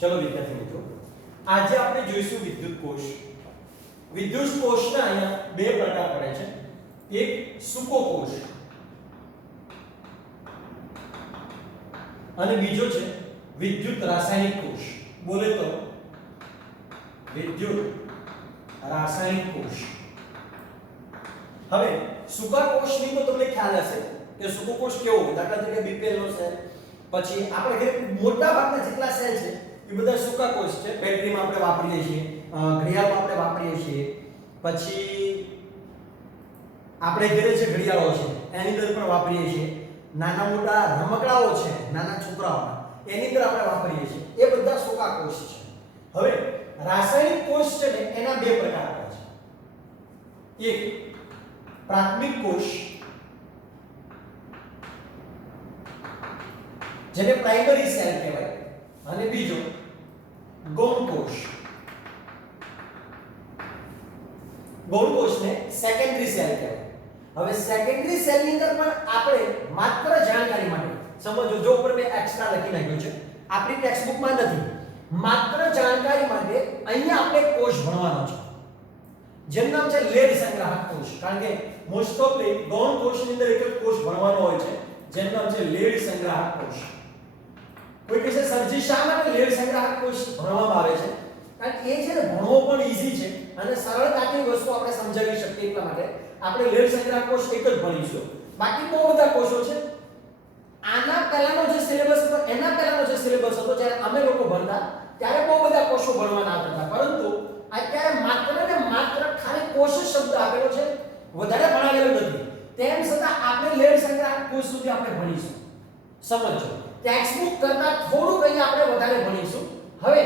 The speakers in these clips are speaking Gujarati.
ચલો વિદ્યાર્થી મિત્રો, આજે આપણે જોઈશું વિદ્યુત કોષ. વિદ્યુત કોષના અહીંયા બે પ્રકાર પડે છે. એક સૂકો કોષ અને બીજો છે વિદ્યુત રાસાયણિક કોષ. બોલે તો વિદ્યુત રાસાયણિક કોષ. હવે સૂકા કોષની તો તમને ખ્યાલ હશે કે સૂકો કોષ કેવો હોય. દાખલા તરીકે બીપીએલ નો સેલ, પછી આપણે ઘરે મોટા ભાગના જેટલા સેલ છે એ બધા સૂકા કોષ છે. બેટરીમાં આપણે વાપરીએ છીએ, ઘડિયાળમાં આપણે વાપરીએ છીએ, પછી આપણે ઘરે જે ઘડિયાળો છે એની અંદર પણ વાપરીએ છીએ, નાના મોટા રમકડાઓ છે નાના છોકરાઓના એની અંદર આપણે વાપરીએ છીએ. એ બધા સૂકા કોષ છે. હવે રાસાયણિક કોષ છે ને એના બે પ્રકાર આવે છે. એક પ્રાથમિક કોષ જેને પ્રાઇમરી સેલ કહેવાય, અને બીજો ગૌણ કોષ. ગૌણ કોષને સેકન્ડરી સેલ કહેવાય. હવે સેકન્ડરી સેલ ની અંદર પણ આપણે માત્ર જાણકારી માટે સમજો, જો ઉપર મેં એક્સ્ટ્રા લખી નાખ્યું છે, આપણી ટેક્સ્ટ બુકમાં નથી, માત્ર જાણકારી માટે અહીંયા આપણે કોષ ભણવાનો છે જેનું નામ છે લેડ સંગ્રાહક કોષ. કારણ કે મોસ્ટ ઓફલી ગૌણ કોષની અંદર એક જ કોષ ભણવાનો હોય છે જેનું નામ છે લેડ સંગ્રાહક કોષ. કોઈ કહેશે સરજી શા માટે લેડ સંગ્રાહક કોષ ભણવામાં આવે છે? કારણ કે એ છે ને ભણવો પણ ઈઝી છે અને સરળતાથી વસ્તુ આપણે સમજાવી શકીએ. એટલા માટે આપણે લેડ સંગ્રાહક કોષ એક જ ભણીશું. બાકી બહુ બધા કોષો છે. આના પહેલાનો જે સિલેબસ હતો, એના પહેલાનો જે સિલેબસ હતો જ્યારે અમે લોકો ભણતા ત્યારે બહુ બધા કોષો ભણવાના આવતા હતા, પરંતુ અત્યારે માત્ર ને માત્ર ખાલી કોષ શબ્દ આપેલો છે, વધારે ભણાવેલું નથી. તેમ છતાં આપણે લેડ સંગ્રાહક કોષ સુધી આપણે ભણીશું. સમજો, ટેક્સ્ટ બુક કરતા થોડુંક અહીંયા આપણે વધારે ભણીશું. હવે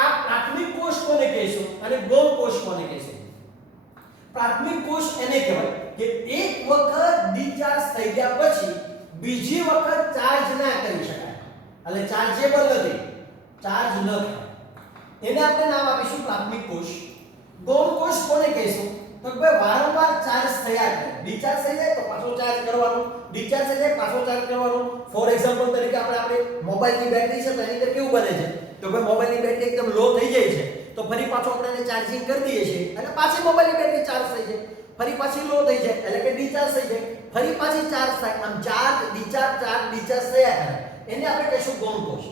આ પ્રાથમિક કોષ કોને કહીશું અને ગૌણ કોષ કોને કહીશું? પ્રાથમિક કોષ એને કહેવાય કે એક વખત ડિસ્ચાર્જ થઈ ગયા પછી બીજી વખત ચાર્જ ના કરી શકાય, એટલે ચાર્જેબલ નથી, ચાર્જ ન થાય, એને આપણે નામ આપીશું પ્રાથમિક કોષ. ગૌણ કોષ કોને કહીશું? તો કે વારંવાર ચાર્જ થયા કરે, ડિસ્ચાર્જ થઈ જાય તો પાછો ચાર્જ કરવાનો, ડિસ્ચાર્જ થઈ જાય પાછો ચાર્જ કરવાનો. ફોર એક્ઝામ્પલ તરીકે આપણે મોબાઈલની બેટરી છે તો એની અંદર કેવું બને છે? તો ભાઈ મોબાઈલની બેટરી એકદમ લો થઈ જાય છે તો ફરી પાછો આપણે એને ચાર્જિંગ કરી દઈએ છીએ અને પાછી મોબાઈલની બેટરી ચાર્જ થઈ જાય, ફરી પાછી લો થઈ જાય એટલે કે ડિસ્ચાર્જ થઈ જાય, ફરી પાછી ચાર્જ થાય. આમ ચાર્જ ડિસ્ચાર્જ થયા કરે, એને આપણે કહીશું ગૌણ કોષ.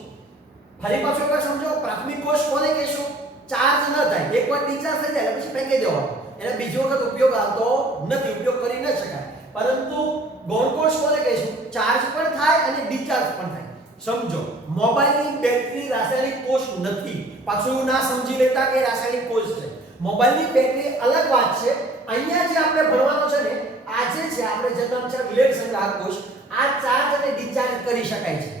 ફરી પાછો એકવાર સમજો, પ્રાથમિક કોષ કોને કહીશું? ચાર્જ ન થાય, એકવાર ડિસ્ચાર્જ થઈ જાય પછી ફેંકી દેવાનો, એને બીજી વખત ઉપયોગ આવતો નથી, ઉપયોગ કરી ન શકાય. પરંતુ ગૌણ કોષ કોને કહીશું? ચાર્જ પણ થાય અને ડિસ્ચાર્જ પણ થાય. સમજો, મોબાઈલની બેટરી રાસાયણિક કોષ નથી. પાછું એવું ના સમજી લેતા કે રાસાયણિક કોષ છે. મોબાઈલની બેટરી અલગ વાત છે. અહીંયા જે આપણે ભણવાનો છે ને આજે છે આપણે જે નામ છે લેડ સંગ્રાહક કોષ. આ ચાર્જ અને ડિસ્ચાર્જ કરી શકાય છે.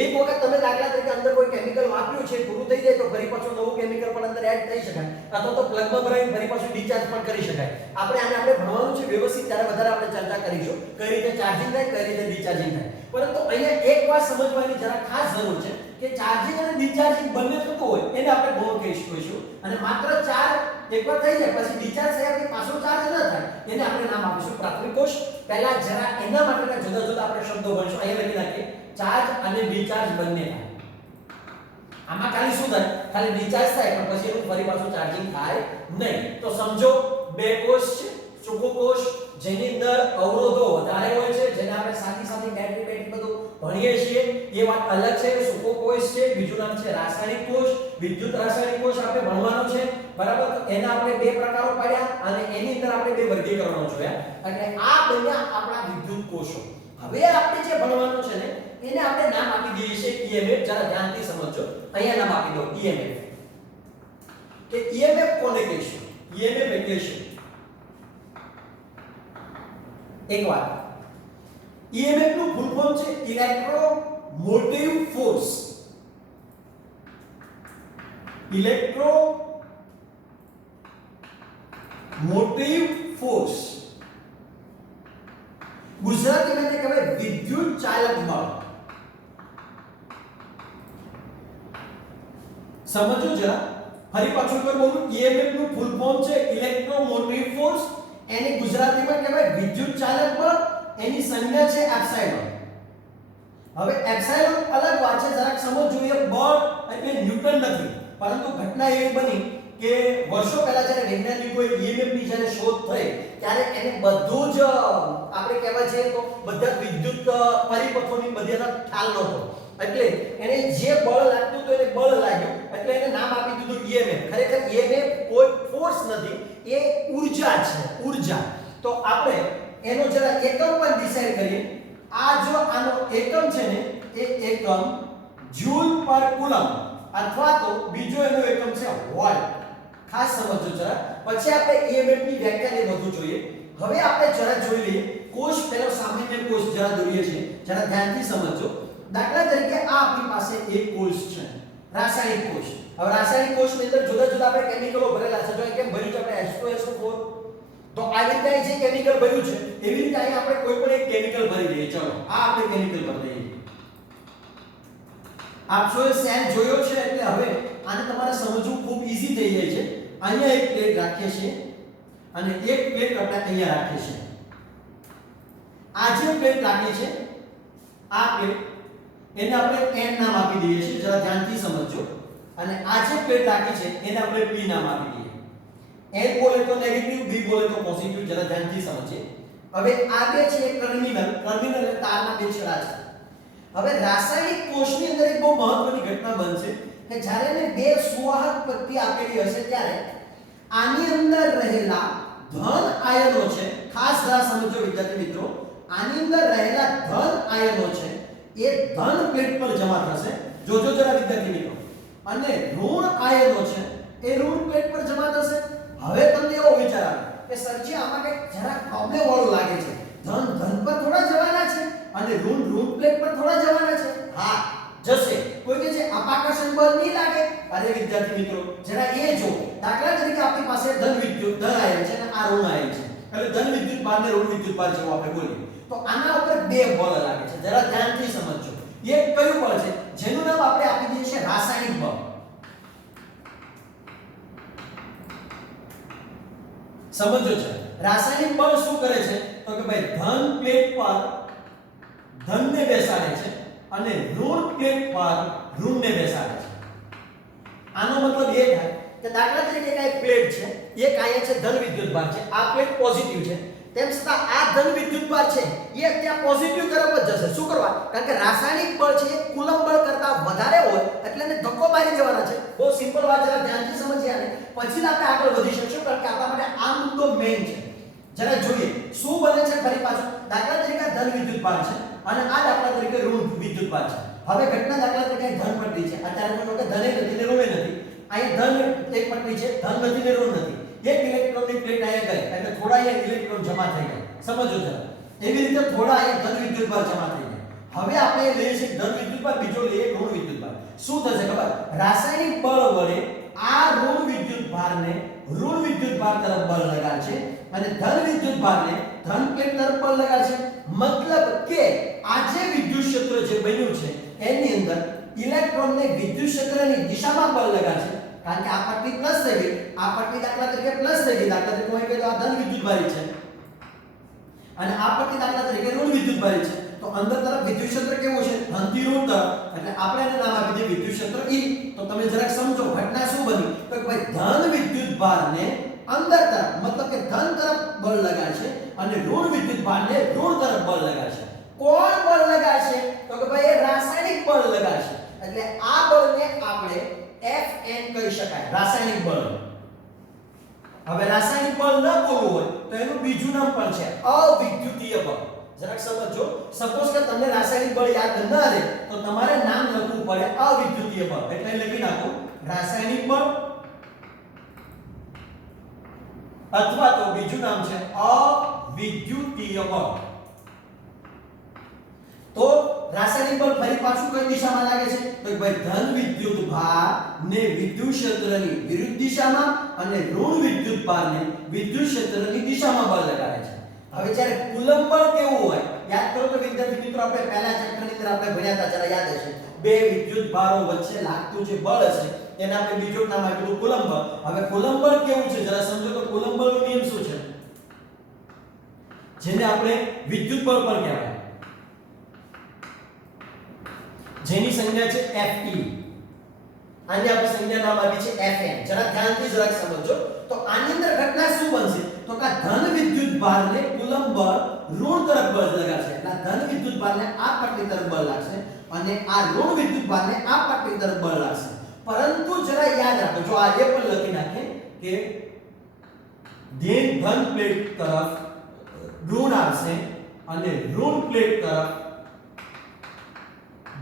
એક વખત તમે દાખલા તરીકે અંદર કોઈ કેમિકલ વાપર્યું છે, પૂરું થઈ જાય તો ફરી પાછું નવું કેમિકલ પણ અંદર એડ થઈ શકાય, અથવા તો પ્લગમાં ભરાઈને ફરી પાછું ડિસ્ચાર્જ પણ કરી શકાય. આપણે ભણવાનું છે વ્યવસ્થિત, ત્યારે વધારે આપણે ચર્ચા કરીશું કઈ રીતે ચાર્જિંગ થાય, કઈ રીતે ડિસ્ચાર્જિંગ થાય. પરંતુ અહીંયા એક વાત સમજવાની જરા ખાસ જરૂર છે કે ચાર્જિંગ અને ડિસ્ચાર્જિંગ બંને થતું હોય એને આપણે ગૌણ કહીશું, અને માત્ર ચાર્જ એકવાર થઈ જાય પછી ડિસ્ચાર્જ થયા પછી પાછો ચાર્જ ન થાય એને આપણે નામ આપીશું પ્રાથમિક કોષ. પહેલા જરા એના માટેના જુદા જુદા આપણે શબ્દો ભણીશું. અહીંયા લખી નાખીએ, ચાર્જ અને ડિસ્ચાર્જ બંને થાય. આમાં ખાલી શું થાય? ખાલી ડિસ્ચાર્જ થાય પણ પછી એનું ફરી પાછું ચાર્જિંગ થાય નહીં. તો સમજો, બે કોષ છે, સૂકો કોષ જેની અંદર અવરોધો વધારે હોય છે, જેને આપણે સાદી બેટરી બધું ભણીએ છીએ, એ વાત અલગ છે. સૂકો કોષ છે, બીજું નામ છે રાસાયણિક કોષ. વિદ્યુત રાસાયણિક કોષ આપણે ભણવાનો છે, બરાબર? તો એના આપણે બે પ્રકારો પાડ્યા અને એની અંદર આપણે બે વર્ગીકરણો જોયા. એટલે આ બન્યા આપણા વિદ્યુત કોષો. હવે આપણે જે ભણવાનું છે ને એને આપણે નામ આપી દઈએ છીએ EMF. જરા ધ્યાનથી સમજો, અહીંયા નામ આપી દો EMF. કે EMF કોને કહીશું? EMF એટલે શું? એક વાત, EMF નું ફૂલ ફોર્મ છે ઇલેક્ટ્રોમોટિવ ફોર્સ. ઇલેક્ટ્રોમોટિવ ફોર્સ ગુજરાતીમાં એને કહેવાય વિદ્યુત ચાલક બળ. સમજો જરા, ફરી પાછું એકવાર બોલું. EMF નું ફૂલ ફોર્મ છે ઇલેક્ટ્રોમોટિવ ફોર્સ, એને ગુજરાતીમાં કહેવાય વિદ્યુત ચાલક બળ, એની સંજ્ઞા છે એપ્સાઇલોન. હવે એપ્સાઇલોન અલગ વાત છે, જરાક સમજવું. એ બળ એટલે ન્યૂટન નથી, પરંતુ ઘટના એવી બની કે વર્ષો પહેલા જ્યારે વૈજ્ઞાનિકોએ EMF ની જ્યારે શોધ થઈ ત્યારે એને બધું જ આપણે કહેવા જઈએ તો બધા વિદ્યુત પરિપથોની બધેનો ખ્યાલ નહોતો, એટલે એને જે બળ લાગતું તો એને બળ લાગ્યું, એટલે એને નામ આપી દીધું EMF. ખરેખર EMF કોઈ ફોર્સ નથી, એ ઊર્જા છે, ઊર્જા. તો આપણે એનો જરા એકમ પણ ડિસાઈડ કરીએ. આ જો આનો એકમ છે ને એ એકમ જૂલ પર કુલમ અથવા તો બીજો એનો એકમ છે વોલ્ટ. ખાસ સમજો જરા, પછી આપણે EMF ની વ્યાખ્યાને વધુ જોઈએ. હવે આપણે જરા જોઈ લઈએ કોષ, પેલો સામાન્ય કોષ જરા દોરીએ છીએ, જરા ધ્યાનથી સમજો. દાખલા તરીકે આ આપણી પાસે એક કોષ છે, રાસાયણિક કોષ. હવે રાસાયણિક કોષની અંદર જુદા જુદા આપણે કેમિકલો ભરેલા છે. જો અહીં કેમ ભર્યું છે આપણે H2SO4, તો આવી રીતે અહીં જે કેમિકલ ભર્યું છે એવી રીતે અહીં આપણે કોઈ પણ એક કેમિકલ ભરી દઈએ. ચલો આ આપણે કેમિકલ ભરી દઈએ. આપ જો સેલ જોયો છે એટલે હવે આને તમારે સમજવું ખૂબ ઈઝી થઈ જાય છે. અહીંયા એક પ્લેટ રાખીએ છીએ અને એક પ્લેટ આપણે અહીંયા રાખીએ છીએ. આ જે પ્લેટ રાખી છે આ પ્લેટ એને આપણે N નામ આપી દઈએ છીએ, જરા ધ્યાનથી સમજજો. અને આ જે પ્લેટ રાખી છે એને આપણે P નામ આપી દઈએ. N બોલે તો નેગેટિવ, B બોલે તો પોઝિટિવ, જરા ધ્યાનથી સમજીએ. હવે આ બે છે ટર્મિનલ, ટર્મિનલ એટલે તારના બે છેડા છે. હવે રાસાયણિક કોષની અંદર એક બહુ મહત્વની ઘટના બનશે કે જ્યારે એને બે સુવાહક પટ્ટી આપેલી હશે ત્યારે આની અંદર રહેલા ધન આયનો છે, ખાસ જરા સમજો વિદ્યાર્થી મિત્રો, આની અંદર રહેલા ધન આયનો છે એ ધન પ્લેટ પર જમા થશે. જોજો જરા વિદ્યાર્થી મિત્રો. અને ઋણ આયનો છે એ ઋણ પ્લેટ પર જમા થશે. હવે તમને એવો વિચાર આવે કે સરજી આમાં કંઈક જરા પ્રોબ્લેમ વાળું લાગે છે. ધન ધન પર થોડા જવાના છે અને ઋણ ઋણ પ્લેટ પર થોડા જવાના છે. હા જશે. કોઈ કે છે અપાકર્ષણ બળ નહીં લાગે. અરે વિદ્યાર્થી મિત્રો જરા એ જો, દાખલા તરીકે આપણી પાસે ધન વિદ્યુત ધન આયન છે અને આ ઋણ આયન છે, એટલે ધન વિદ્યુત ભાર ને ઋણ વિદ્યુત ભાર જેવું આપણે બોલીએ તો આના ઉપર બે બળ લાગે છે. જરા ધ્યાનથી સમજજો. એક કયું બળ છે જેનું નામ આપણે આપી દઈએ છીએ રાસાયણિક બળ. સમજો છે રાસાયણિક બળ શું કરે છે તો કે ભાઈ ધન પ્લેટ પર ધનને બેસાડે છે અને ઋણ પ્લેટ પર ઋણને બેસાડે છે. આનો મતલબ એ થાય કે દાખલા તરીકે એક પ્લેટ છે, એક અહીંયા છે ધન વિદ્યુત ભાર છે, આ પ્લેટ પોઝિટિવ છે, તેમ છતાં આ ધન વિદ્યુત ભાર છે એ ત્યાં પોઝિટિવ તરફ જ જશે. શું કરવા? કારણ કે રાસાયણિક બળ છે એ કુલમ બળ કરતા વધારે હોય એટલે એને ધક્કો મારી દેવાના છે. બહુ સિમ્પલ વાત, જરા ધ્યાનથી સમજીએ આને, પછી આપણે આગળ વધી શકશું, કારણ કે આપણા માટે આ મુદ્દો મેઈન છે. જરા જોઈએ શું બને છે ફરી પાછું. દાખલા તરીકે ધન વિદ્યુત ભાર છે અને આ દાખલા તરીકે ઋણ વિદ્યુત ભાર છે. હવે ઘટના દાખલા તરીકે ધન પટ્ટી છે, અત્યારે મને કે ધને નથી ને ઋણે નથી. અહીંયા ધન એક પટ્ટી છે, ધન નથી ને ઋણ નથી. એક ઇલેક્ટ્રોનની પ્લેટ અહીંયા ગઈ એટલે થોડા અહીંયા ઇલેક્ટ્રોન જમા થઈ ગયા. સમજો જરા. એવી રીતે થોડા અહીંયા ધન વિદ્યુત ભાર જમા થઈ ગયા. હવે આપણે લઈએ છીએ ધન વિદ્યુત ભાર, બીજો લઈએ ઋણ વિદ્યુત ભાર. શું થશે ખબર? રાસાયણિક બળ વડે આ ઋણ વિદ્યુત ભારને ઋણ વિદ્યુત ભાર તરફ બળ લગાડશે અને ધન વિદ્યુત ભારને ધન પ્લેટ તરફ બળ લગાડશે. મતલબ કે આ જે વિદ્યુત ક્ષેત્ર જે બન્યું છે એની અંદર ઇલેક્ટ્રોનને વિદ્યુત ક્ષેત્રની દિશામાં બળ લગાડશે. કારણ કે આ પટ્ટી પ્લસ થઈ ગઈ, આ પટ્ટી દાખલા તરીકે પ્લસ થઈ ગઈ, દાખલા તરીકે હોય કે તો આ ધન વિદ્યુત ભારી છે અને આ પટ્ટી દાખલા તરીકે ઋણ વિદ્યુત ભારી છે. તો અંદર તરફ વિદ્યુત ક્ષેત્ર કેવું છે? ધનથી ઋણ તરફ, એટલે આપણે એને નામ આપી દઈએ વિદ્યુત ક્ષેત્ર E. તો તમે જરાક સમજો ઘટના શું બની તો કે ભાઈ ધન વિદ્યુત ભારને અંદર તરફ મતલબ કે ધન તરફ બળ લગાડશે અને ઋણ વિદ્યુત ભારને ઋણ તરફ બળ લગાડશે. કોણ બળ લગાડશે તો કે ભાઈ એ રાસાયણિક બળ લગાડશે. એટલે આ બળને આપણે Fn કહી શકાય, રાસાયણિક બળ. હવે રાસાયણિક બળ ન બોલવું હોય તો એનું બીજું નામ પણ છે અવિદ્યુતીય બળ. જરાક સમજો. સપોઝ કે તમને રાસાયણિક બળ યાદ ન રહે તો તમારે નામ લખવું પડે અવિદ્યુતીય બળ. એટલે લખી નાખો રાસાયણિક બળ અથવા તો બીજું નામ છે અવિદ્યુતીય બળ. તો રાસાયણિક બળ ફરી પાછું કઈ દિશામાં લાગે છે તો ભાઈ ધન વિદ્યુત ભાર ને વિદ્યુત ક્ષેત્રની વિરુદ્ધ દિશામાં અને ઋણ વિદ્યુત ભારને વિદ્યુત ક્ષેત્રની દિશામાં બળ લગાડે છે. હવે જ્યારે કુલમ બળ કેવું હોય યાદ કરો તો વિદ્યાર્થી મિત્રો આપણે પહેલા ચેપ્ટરની અંદર આપણે ભણ્યા હતા, જરા યાદ હશે. બે વિદ્યુત ભારો વચ્ચે લાગતું જે બળ છે એને આપણે બીજું નામ આપ્યું કુલમ બળ. હવે કુલમ બળ કેવું છે જરા સમજો તો કુલમ બળનો નિયમ શું છે જેને આપણે વિદ્યુત બળ પણ કહેવાય, જેની સંજ્ઞા છે Fe. આને આપણે સંજ્ઞા નામ આપી છે Fn. જરા ધ્યાનથી જરાક સમજો. તો આની અંદર ઘટના શું બનશે? તો કે ધન વિદ્યુત ભારને કુલંબ બળ ઋણ તરફ બળ લગાડશે. એટલે ધન વિદ્યુત ભારને આ પટ્ટી તરફ બળ લાગશે અને આ ઋણ વિદ્યુત ભારને આ પટ્ટી તરફ બળ લાગશે. પરંતુ જરા યાદ રાખો, જો આ એ પણ લખી નાખે કે ધન પ્લેટ તરફ ઋણ આવશે અને ઋણ પ્લેટ તરફ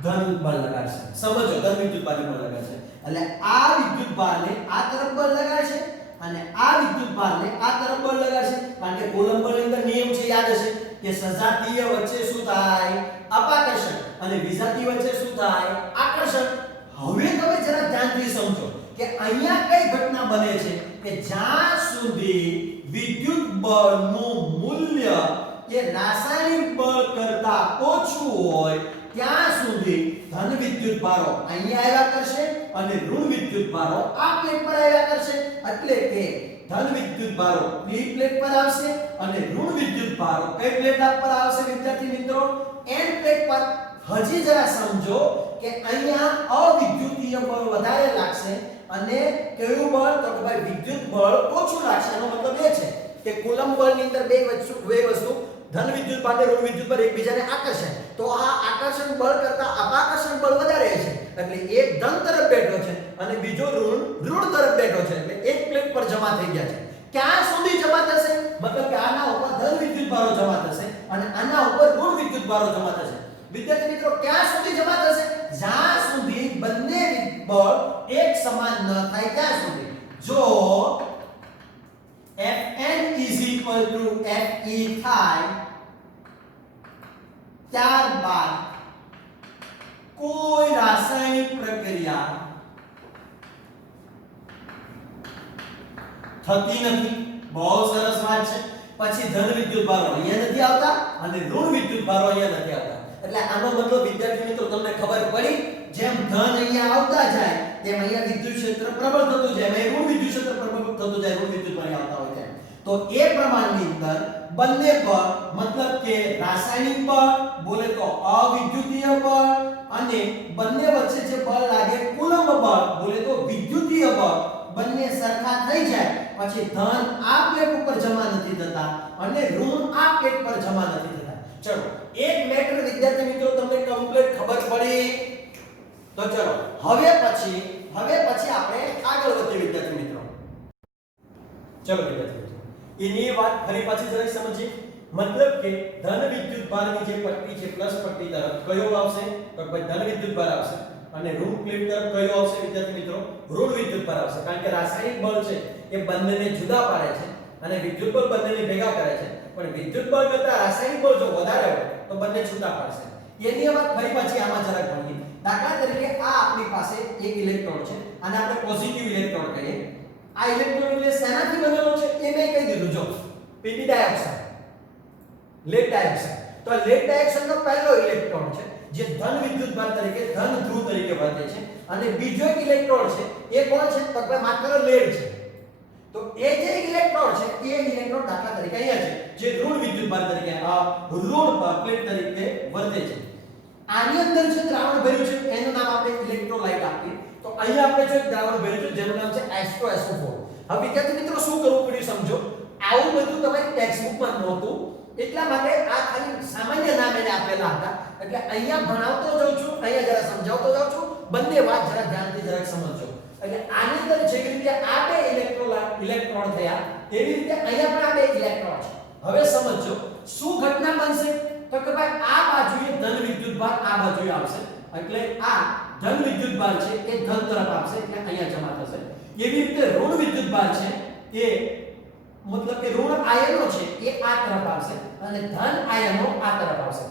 ધન બળ લગાડશે. સમજો, ધન વિદ્યુત ભારને બળ લગાડશે એટલે આ વિદ્યુત ભારને આ તરફ બળ લગાડશે અને આ વિદ્યુત ભારને આ તરફ બળ લગાડશે. કારણ કે કુલંબ બળની અંદર નિયમ છે, યાદ હશે કે સજાતીય વચ્ચે શું થાય? અપાકર્ષણ. અને વિજાતીય વચ્ચે શું થાય? આકર્ષણ. હવે તમે જરા ધ્યાનથી સમજો કે અહીંયા કઈ ઘટના બને છે કે જ્યાં સુધી વિદ્યુત બળનું મૂલ્ય એ રાસાયણિક બળ કરતા ઓછું હોય ત્યાં સુધી ધન વિદ્યુત ભારો અહીંયા આવ્યા કરશે અને ઋણ વિદ્યુત ભારો આ પ્લેટ પર આવ્યા કરશે. એટલે કે ધન વિદ્યુત ભારો પી પ્લેટ પર આવશે અને ઋણ વિદ્યુત ભારો કઈ પ્લેટ પર આવશે વિદ્યાર્થી મિત્રો? એન પ્લેટ પર. હજી જરા સમજો કે અહીંયા અવિદ્યુતીય બળ વધારે લાગશે અને કયું બળ? તો કે ભાઈ વિદ્યુત બળ ઓછું લાગશે. એનો મતલબ એ છે કે કુલંબ બળની અંદર બે વસ્તુ ધન વિદ્યુત ભાર અને ઋણ વિદ્યુત ભાર એકબીજાને આકર્ષે. તો આ આકર્ષણ બળ કરતા અપાકર્ષણ બળ વધારે છે. એટલે એક ધન તરફ બેઠો છે અને બીજો ઋણ તરફ બેઠો છે. એટલે એક પ્લેટ પર જમા થઈ ગયા છે. ક્યાં સુધી જમા થશે? મતલબ કે આના ઉપર ધન વિદ્યુત ભારો જમા થશે અને આના ઉપર ઋણ વિદ્યુત ભારો જમા થશે. વિદ્યાર્થી મિત્રો, ક્યાં સુધી જમા થશે? જ્યાં સુધી બંને બળ એક સમાન ન થાય ત્યાં સુધી. જો Fn Fe થાય ત્યારબાદ કોઈ રાસાયણિક પ્રક્રિયા થતી નથી. બહુ સરસ વાત છે. પછી ધન વિદ્યુત ભારો અહીંયા નથી આવતા અને ઋણ વિદ્યુત ભારો અહીંયા નથી આવતા. એટલે આનો મતલબ વિદ્યાર્થી મિત્રો તમને ખબર પડી, જેમ ધન અહીંયા આવતા જાય તેમ અહીંયા વિદ્યુત ક્ષેત્ર પ્રબળ થતું જાય, અહીં ઋણ વિદ્યુત ક્ષેત્ર પ્રબળ થતું જાય, ઋણ વિદ્યુત ભાર આવતા હોય છે. તો એ પ્રમાણની અંદર બંને બળ મતલબ કે રાસાયણિક બળ બોલે તો અવિદ્યુતીય બળ અને બંને વચ્ચે જે બળ લાગે કુલંબ બળ બોલે તો વિદ્યુતીય બળ બંને સરખા થઈ જાય પછી ધન આ પ્લેટ ઉપર જમા નથી થતા અને ઋણ આ પ્લેટ પર જમા નથી થતા. ચલો, એક મેટર વિદ્યાર્થી મિત્રો તમને કમ્પ્લીટ ખબર પડી. તો ચલો હવે પછી આપણે આગળ વધીએ વિદ્યાર્થી મિત્રો. ચલો વિદ્યાર્થી મિત્રો, એની વાત ફરી પાછી જરાક સમજીએ. મતલબ કે ધન વિદ્યુત ભારની જે પટ્ટી છે પ્લસ પટ્ટી તરફ કયો આવશે? તો ભાઈ ધન વિદ્યુત ભાર આવશે અને ઋણ પ્લેટ તરફ કયો આવશે વિદ્યાર્થી મિત્રો? ઋણ વિદ્યુત ભાર આવશે. કારણ કે રાસાયણિક બળ છે એ બંનેને જુદા પાડે છે અને વિદ્યુત બળ બંનેને ભેગા કરે છે. પણ વિદ્યુત બળ કરતા રાસાયણિક બળ જો વધારે હોય તો બંને છૂટા પડશે. એની વાત ફરી પાછી આમાં જરાક ભણીએ. દાખલા તરીકે આ આપણી પાસે એક ઇલેક્ટ્રોન છે અને આપણે પોઝિટિવ ઇલેક્ટ્રોન કહીએ. આ ઇલેક્ટ્રોન એટલે શેનાથી બનેલો છે એ મેં કહી દીધું. જો Pb ડાયોક્સાઇડ, લેડ ડાયોક્સાઇડ. તો આ લેડ ડાયોક્સાઇડ નો પહેલો ઇલેક્ટ્રોન છે જે ધન વિદ્યુત ભાર તરીકે ધન ધ્રુવ તરીકે વર્તે છે અને બીજો એક ઇલેક્ટ્રોન છે એ કોણ છે? તો કે માત્ર લેડ છે. તો એ જે ઇલેક્ટ્રોન છે એ ઇલેક્ટ્રોન દાખલા તરીકે અહીંયા છે જે ઋણ વિદ્યુત ભાર તરીકે ઋણ પ્લેટ તરીકે વર્તે છે. આની અંદર જે દ્રાવણ ભર્યું છે એનું નામ આપણે ઇલેક્ટ્રોલાઇટ આપીએ. તો અહીંયા આપણે જે દ્રાવણ ભર્યું છે જેનું નામ છે H2SO4. હવે વિદ્યાર્થી મિત્રો શું કરવું પડ્યું સમજો. આવું બધું તમારી ટેક્સ્ટબુકમાં નહોતું એટલા માટે આ ખાલી સામાન્ય નામ એને આપેલા હતા. એટલે અહીંયા ભણાવતો જાઉં છું, અહીંયા જરા સમજાવતો જાઉં છું. બંને વાત જરા ધ્યાનથી જરાક સમજજો. એટલે આની અંદર જેવી રીતે આ બે ઇલેક્ટ્રોન થયા તેવી રીતે અહીંયા પણ આ બે ઇલેક્ટ્રોન છે. હવે સમજો શું ઘટના બનશે? તો કે ભાઈ આ બાજુએ ધન વિદ્યુત ભાર આ બાજુએ આવશે એટલે આ ધન વિદ્યુત ભાર છે એ ધન તરફ આવશે એટલે અહીંયા જમા થશે. એવી રીતે ઋણ વિદ્યુત ભાર છે એ મતલબ કે ઋણ આયનો છે એ આ તરફ આવશે અને ધન આયનો આ તરફ આવશે.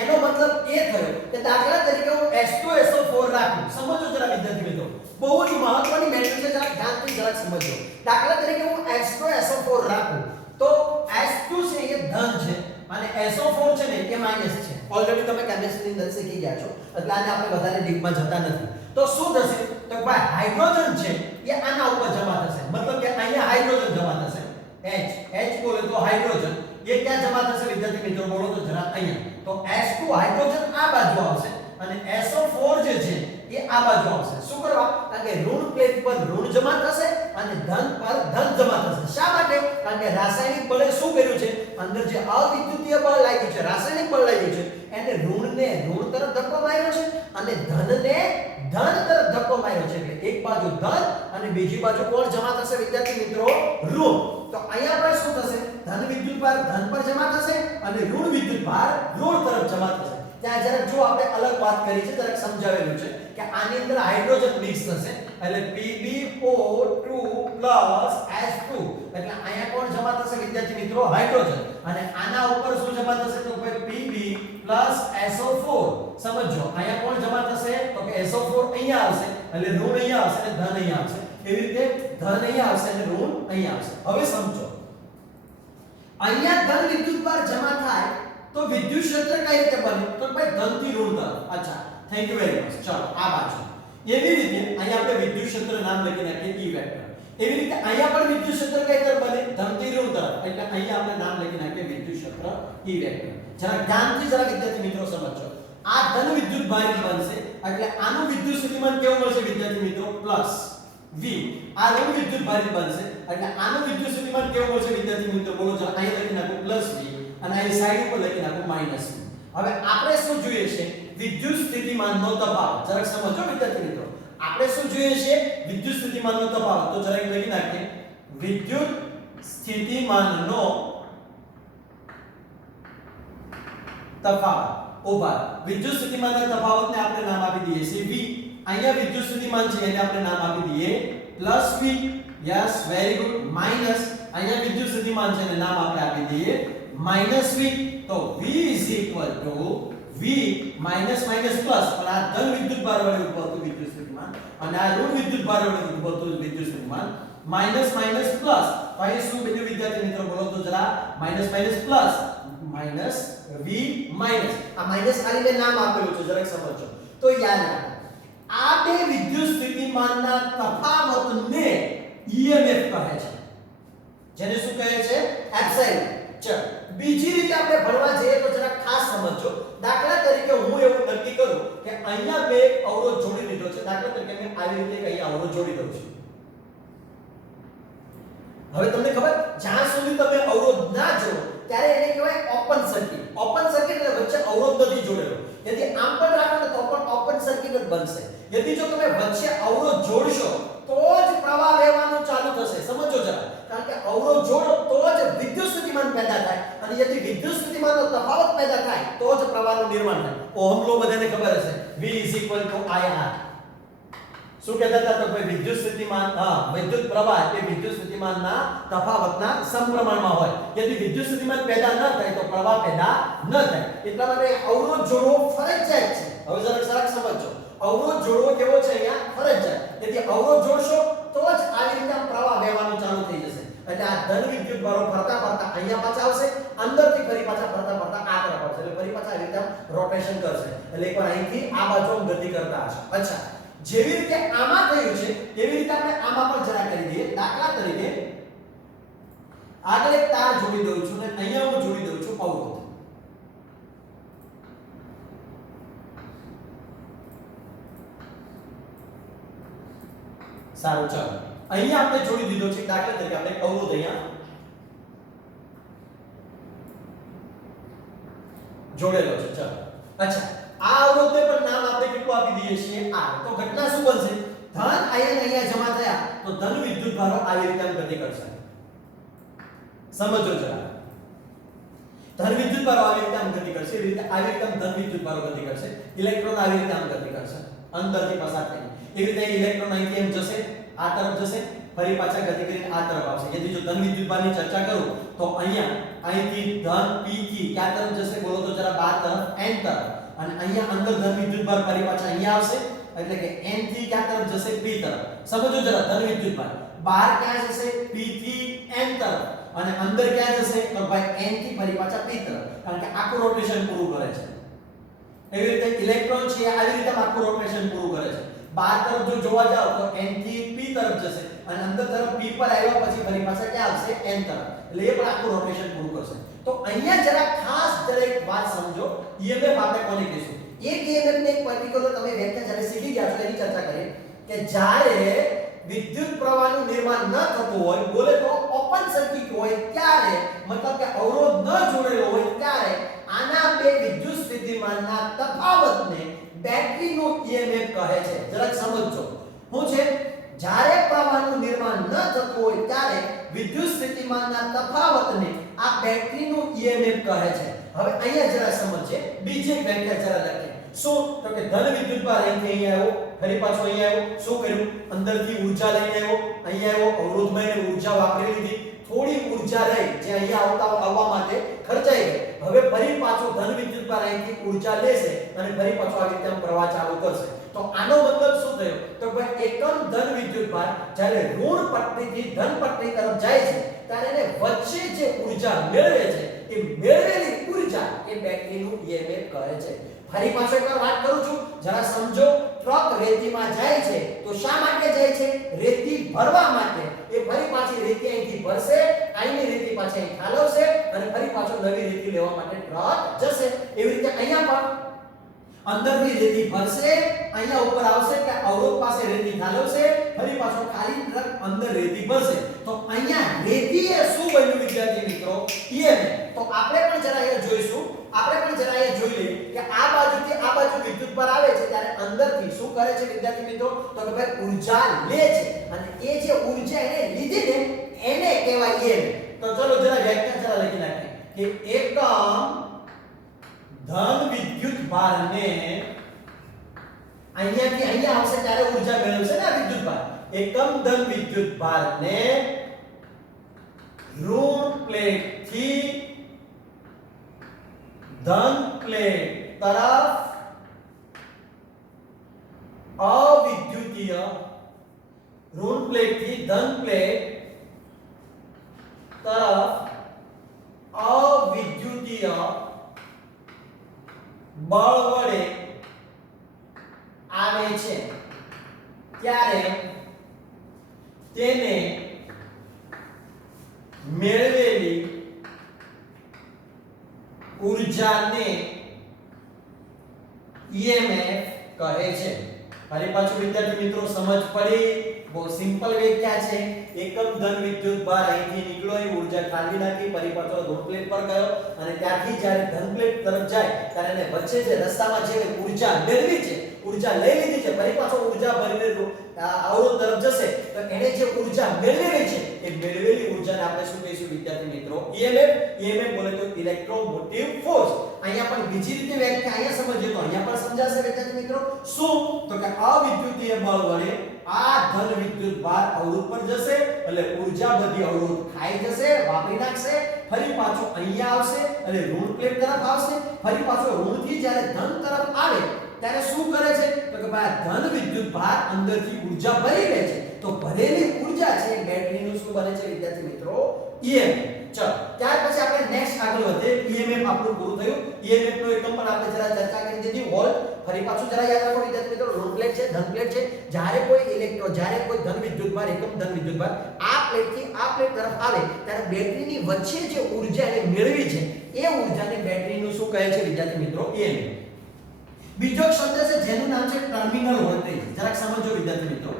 એનો મતલબ એ થયો કે દાખલા તરીકે હું H2SO4 રાખું. સમજો જરા વિદ્યાર્થી મિત્રો, બહુ જ મહત્વની મેટર છે, જરા ધ્યાનથી જરા સમજો. દાખલા તરીકે હું H2SO4 રાખું તો H2 છે એ ધન છે અને SO4 છે ને એ માઈનસ છે. ઓલરેડી તમે કેમિસ્ટ્રીની અંદર શીખી ગયા છો એટલે આને આપણે વધારે ડીપમાં જતા નથી. તો શું થશે? તો ભાઈ હાઇડ્રોજન છે એ આના ઉપર જમા થશે. મતલબ કે અહીંયા હાઇડ્રોજન જમા થશે. H બોલે તો હાઇડ્રોજન એ ક્યાં જમા થશે વિદ્યાર્થી મિત્રો? બોલો તો જરા અહીંયા. તો H2 હાઇડ્રોજન આ બાજુ આવશે અને SO4 જે છે એ આ બાજુ આવશે. શું કરવા કારણ કે ઋણ પ્લેટ પર ઋણ જમા થશે અને ધન પર ધન જમા થશે. શા માટે? કારણ કે રાસાયણિક બળે શું કર્યું છે, અંદર જે અવિદ્યુતીય બળ લાગ્યું છે, રાસાયણિક બળ લાગ્યું છે, એને ઋણને ઋણ તરફ ધક્કો માર્યો છે અને ધનને ધન તરફ ધક્કો માર્યો છે. એટલે એક બાજુ ધન અને બીજી બાજુ કોણ જમા થશે વિદ્યાર્થી મિત્રો? ઋણ. તો અહીંયા પણ શું થશે? ધન વિદ્યુત ભાર ધન પર જમા થશે અને ઋણ વિદ્યુત ભાર ઋણ તરફ જમા થશે. ત્યાં જરાક જો આપણે અલગ વાત કરી છે, જરાક સમજાવેલું છે કે આની અંદર હાઇડ્રોજન મિક્સ થશે એટલે PbO2 H2 એટલે અહીંયા કોણ જમા થશે વિદ્યાર્થી મિત્રો? હાઇડ્રોજન. અને આના ઉપર શું જમા થશે? તો Pb SO4. સમજો અહીંયા કોણ જમા થશે? તો કે SO4 અહીંયા આવશે એટલે ઋણ અહીંયા આવશે અને ધન અહીંયા આવશે. એવી રીતે ધન અહીંયા આવશે અને ઋણ અહીંયા આવશે. હવે સમજો અહીંયા ધન વિદ્યુતભાર જમા થાય તો વિદ્યુત ક્ષેત્ર કઈ રીતે બને? તો ભાઈ ધન થી ઋણ તરફ. અચ્છા, થેન્ક યુ વેરી મચ. ચલો આ બાજુ એવી રીતે અહીંયા આપણે વિદ્યુત ક્ષેત્ર નામ લખી નાખીએ E વેક્ટર. એવી રીતે અહીંયા પણ વિદ્યુત ક્ષેત્ર કઈ તરફ બને? ધન થી ઋણ તરફ. એટલે અહીંયા આપણે નામ લખી નાખીએ વિદ્યુત ક્ષેત્ર E વેક્ટર. જરા ધ્યાનથી જરા વિદ્યાર્થી મિત્રો સમજો. આ ધન વિદ્યુત ભાર બનશે એટલે આનું વિદ્યુત સ્થિતિમાન કેવું મળશે વિદ્યાર્થી મિત્રો? Plus V. આ ઋણ વિદ્યુત ભારિત બનશે એટલે આનું વિદ્યુત સ્થિતિમાન કેવું મળશે વિદ્યાર્થી મિત્રો? બોલો જરા. અહીંયા લખી નાખો પ્લસ V અને અહીં સાઈડ ઉપર લખી નાખો માઈનસ V. હવે આપણે શું જોઈએ છે? વિદ્યુત સ્થિતિમાનનો તફાવત. જરાક સમજો વિદ્યાર્થી મિત્રો. આપણે શું જોઈએ છે? વિદ્યુત સ્થિતિમાનનો તફાવત. તો જરાક લખી નાખીએ વિદ્યુત સ્થિતિમાનનો તફાવત. ઉભા વિદ્યુત સ્થિતિમાનના તફાવતને આપણે નામ આપી દઈએ છીએ V. અહીંયા વિદ્યુત સ્થિતિમાન છે એટલે આપણે નામ આપી દઈએ plus V. Yes, very good. Minus અહીંયા વિદ્યુત સ્થિતિમાન છે એટલે નામ આપણે આપી દઈએ માઈનસ V. તો V V minus minus plus. પણ આ ધન વિદ્યુત ભાર વડે ઉદ્ભવતું વિદ્યુત સ્થિતિમાન અને આ ઋણ વિદ્યુત ભાર વડે ઉદ્ભવતું વિદ્યુત સ્થિતિમાન માઈનસ માઈનસ પ્લસ. તો અહીં શું બન્યું વિદ્યાર્થી મિત્રો? બોલો તો જરા. Minus minus plus minus V minus. આ માઈનસ ખાલી મેં નામ આપેલું છે, જરાક સમજો. તો યાદ રાખો આ બે વિદ્યુત સ્થિતિમાનના તફાવતને EMF કહે છે. જેને શું કહે છે? એપ્સાઇલન. ચલો બીજી રીતે આપણે ભણવા જઈએ તો જરા ખાસ સમજો. દાખલા તરીકે હું એવું નક્કી કરું કે અહીંયા બે અવરોધ જોડી દીધો છે. દાખલા તરીકે મેં આવી રીતે અહીંયા અવરોધ જોડી દઉં છું. હવે તમને ખબર, જ્યાં સુધી તમે અવરોધ ના જોડો ત્યારે એને કહેવાય ઓપન સર્કિટ. ઓપન સર્કિટ એટલે વચ્ચે અવરોધ નથી જોડેલો. यदि આમ પણ રાખો ને તો પણ ઓપન સર્કિટ જ બનશે. यदि જો તમે વચ્ચે અવરોધ જોડશો તો જ પ્રવાહ વહેવાનું ચાલુ થશે. સમજો જરા. કારણ કે અવરોધ જોડો તો જ વિદ્યુત સ્થિતિમાન પેદા થાય અને यदि વિદ્યુત સ્થિતિમાનનો તફાવત પેદા થાય તો જ પ્રવાહનું નિર્માણ થાય. ઓહમ લો બધાને ખબર હશે. V IR. શું કહેતા હતા? તો ભાઈ વિદ્યુત સ્થિતિમાન વિદ્યુત પ્રવાહ એ વિદ્યુત સ્થિતિમાનના તફાવતના સમપ્રમાણમાં હોય. यदि વિદ્યુત સ્થિતિમાન પેદા ન થાય તો પ્રવાહ પેદા ન થાય. એટલા માટે અવરોધ જોડવો ફરજિયાત છે. હવે જરાક સમજો. અવરોધ જોડવો કેવો છે અહીંયા? ફરજિયાત. यदि અવરોધ જોડશો તો જ આવી રીતે પ્રવાહ વહેવાનું ચાલુ થઈ જશે. એટલે આ ધન વિદ્યુત ભારો ફરતા ફરતા અહીંયા પાછા આવશે, અંદરથી ફરી પાછા ફરતા ફરતા આ તરફ આવશે. એટલે ફરી પાછા આવી રીતે રોટેશન કરશે. એટલે એકવાર અહીંથી આ બાજુ ગતિ કરતા હશે. અચ્છા, જેવી રીતે આમાં થયું છે એવી રીતે આપણે આમાં પણ જરા કરી દઈએ. દાખલા તરીકે આગળ એક તાર જોડી દઉં છું અને અહીંયા હું જોડી દઉં છું અવરોધ. સારું, ચાલો અહીંયા આપણે જોડી દીધો છે. દાખલા તરીકે આપણે અવરોધ અહીંયા જોડેલો છે. ચાલો, અચ્છા, આ અવરોધને પણ નામ આપણે કેટલું આપી દઈએ છીએ? R. તો ઘટના શું બનશે? ધન આયન અહીંયા જમા થયા તો ધન વિદ્યુત ભારો આવી રીતે ગતિ કરશે. સમજો જરા. ધન વિદ્યુત ભારો આવી રીતે ગતિ કરશે. એવી રીતે આવી રીતે ધન વિદ્યુત ભારો ગતિ કરશે. ઇલેક્ટ્રોન આવી રીતે ગતિ કરશે અંદરથી પસાર થઈને. એવી રીતે ઇલેક્ટ્રોન અહીંથી એમ જશે, આ તરફ જશે, ફરી પાછા ગતિ કરીને આ તરફ આવશે. यदि જો ધન વિદ્યુત ભારની ચર્ચા કરું તો અહીંથી ધન P થી ક્યાં તરફ જશે? બોલો તો જરા 12 તરફ, N તરફ. અને અહીંયા અંદર ધન વિદ્યુત ભાર ફરી પાછા અહીંયા આવશે એટલે કે N થી ક્યાં તરફ જશે? P તરફ. સમજો જરા. ધન વિદ્યુત ભાર બહાર ક્યાં જશે? P થી N તરફ. અને અંદર ક્યાં જશે? તો ભાઈ N થી ફરી પાછા P તરફ. કારણ કે આખું રોટેશન પૂરું કરે છે. એવી રીતે ઇલેક્ટ્રોન છે આવી રીતે આખું રોટેશન પૂરું કરે છે. બહાર તરફ જો જોવા જાવ તો N થી P તરફ જશે અને અંદર તરફ P પર આવ્યા પછી ફરી પાછા ક્યાં આવશે? N તરફ. એટલે એ પણ આખું રોટેશન પૂરું કરશે. તો અહીંયા જરા ખાસ જરા એક વાત સમજો. EMF આપણે કોને કહીશું? એક EMF ને એક પર્ટિક્યુલર તમે વ્યાખ્યા જ્યારે શીખી ગયા છો એની ચર્ચા કરીએ. કે જ્યારે વિદ્યુત પ્રવાહનું નિર્માણ ન થતું હોય, બોલે તો ઓપન સર્કિટ હોય ત્યારે, મતલબ કે અવરોધ ન જોડેલો હોય ત્યારે આના બે વિદ્યુત સ્થિતિમાનના તફાવતને બેટરીનું EMF કહે છે. જરાક સમજજો. શું છે? જ્યારે પ્રવાહનું નિર્માણ ન થતું હોય ત્યારે વિદ્યુત સ્થિતિમાનના તફાવતને આ બેટરીનું EMF કહે છે. હવે અહીંયા જરા સમજજે. બીજી એક વ્યાખ્યા જરા લખીએ. શું? તો કે ધન વિદ્યુતભાર અહીંથી અહીંયા આવ્યો, ફરી પાછો અહીંયા આવ્યો. શું કર્યું? અંદરથી ઊર્જા લઈને આવ્યો, અહીંયા આવ્યો, અવરોધમાં એને ઊર્જા વાપરી લીધી. થોડી ઊર્જા રહી જે અહીંયા આવવા માટે ખર્ચાઈ ગઈ. હવે ફરી પાછો ધન વિદ્યુતભાર અહીંથી ઊર્જા લેશે અને ફરી પાછો આવી રીતે પ્રવાહ ચાલુ કરશે. તો આનો મતલબ શું થયો? તો ભાઈ એકમ ધન વિદ્યુતભાર જ્યારે ઋણ પટ્ટીથી ધન પટ્ટી તરફ જાય છે ત્યારે એને વચ્ચે જે ઊર્જા મેળવે છે એ મેળવેલી ઊર્જા એ બેટરીનું EMF કહે છે. ફરી પાછો એકવાર વાત કરું છું, જરા સમજો. ટ્રક રેતીમાં જાય છે તો શા માટે જાય છે? રેતી ભરવા માટે. એ ફરી પાછી રેતી અહીંથી ભરશે, અહીંની રેતી પાછી અહીં ઠાલવશે અને ફરી પાછો નવી રેતી લેવા માટે ટ્રક જશે. એવી રીતે અહીંયા પણ અંદરથી રેતી ભરશે, અહીંયા ઉપર આવશે કે અવરોધ પાસે રેતી ઠાલવશે, ફરી પાછો ખાલી ટ્રક અંદર રેતી ભરશે. તો અહીંયા રેતી એ શું બન્યું વિદ્યાર્થી મિત્રો? EMF. તો આપણે પણ જરા અહીંયા જોઈશું, આપણે પણ જરા અહીંયા જોઈ લઈએ કે આ બાજુથી આ બાજુ વિદ્યુતભાર આવે છે ત્યારે અંદરથી શું કરે છે વિદ્યાર્થી મિત્રો? તો કે ભાઈ ઊર્જા લે છે અને એ જે ઊર્જા એને લીધી ને એને કહેવાય EMF. તો ચલો જરા વ્યાખ્યા જરા લખી નાખીએ કે એકમ ધન વિદ્યુતભારને અહીંયાથી અહીંયા આવશે ત્યારે ઊર્જા મેળવશે ને આ વિદ્યુતભાર. એકમ ધન વિદ્યુતભારને ઋણ પ્લેટથી ધન પ્લેટ તરફ અવિદ્યુતીય, ઋણ પ્લેટથી ધન પ્લેટ તરફ અવિદ્યુતીય બળ વડે આવે છે ત્યારે તેને મેળવેલી ઊર્જાને EMF કહે છે. ફરી પાછું વિદ્યાર્થી મિત્રો સમજ પડી? બહુ સિમ્પલ વ્યાખ્યા છે. એકમ ધન વિદ્યુતભાર અહીંથી નીકળ્યો, એ ઊર્જા ઠાલવી નાખી, ફરી પાછો ધન પ્લેટ પર ગયો અને ત્યાંથી જ્યારે ધન પ્લેટ તરફ જાય ત્યારે એને વચ્ચે જે રસ્તામાં જે ઊર્જા મેળવી છે, ઊર્જા લઈ લીધી છે, ફરી પાછો ઊર્જા ભરીને અવરોધ તરફ જશે તો એને જે ઊર્જા મેળવેલી છે એ મેળવેલી ઊર્જાને આપણે શું કહીશું વિદ્યાર્થી મિત્રો? EMF. EMF બોલે તો ઇલેક્ટ્રોમોટિવ ફોર્સ. અહીંયા પણ બીજી રીતે વ્યાખ્યા અહીંયા સમજીએ તો અહીંયા પણ સમજાશે વિદ્યાર્થી મિત્રો. શું? તો કે અવિદ્યુતીય બળ વડે આ ધન વિદ્યુતભાર અવરોધ પર જશે એટલે ઊર્જા બધી અવરોધ ખાઈ જશે, વાપરી નાખશે, ફરી પાછો અહીંયા આવશે અને ઋણ પ્લેટ તરફ આવશે, ફરી પાછો ઋણથી જ્યારે ધન તરફ આવે ત્યારે શું કરે છે? તો કે ભાઈ ધન વિદ્યુતભાર અંદરથી ઊર્જા ભરી લે છે. તો ભરેલી ઊર્જા છે બેટરીનું શું બને છે વિદ્યાર્થી મિત્રો? EMF. ચલો ત્યાર પછી આપણે નેક્સ્ટ આગળ વધે. EMF આપણું પૂરું થયું. EMF નો એકમ પણ આપણે જરા ચર્ચા કરી દીધી. વોલ્ટ. ફરી પાછું જરા યાદ રાખો વિદ્યાર્થી મિત્રો, ઋણ પ્લેટ છે, ધન પ્લેટ છે. જ્યારે કોઈ જ્યારે કોઈ ધન વિદ્યુતભાર, એકમ ધન વિદ્યુતભાર આ પ્લેટથી આ પ્લેટ તરફ આવે ત્યારે બેટરીની વચ્ચે જે ઊર્જા એને મેળવી છે એ ઊર્જાને બેટરીનું શું કહે છે વિદ્યાર્થી મિત્રો? EMF. બીજો શબ્દ છે જેનું નામ છે ટર્મિનલ વોલ્ટેજ. જરાક સમજો વિદ્યાર્થી મિત્રો.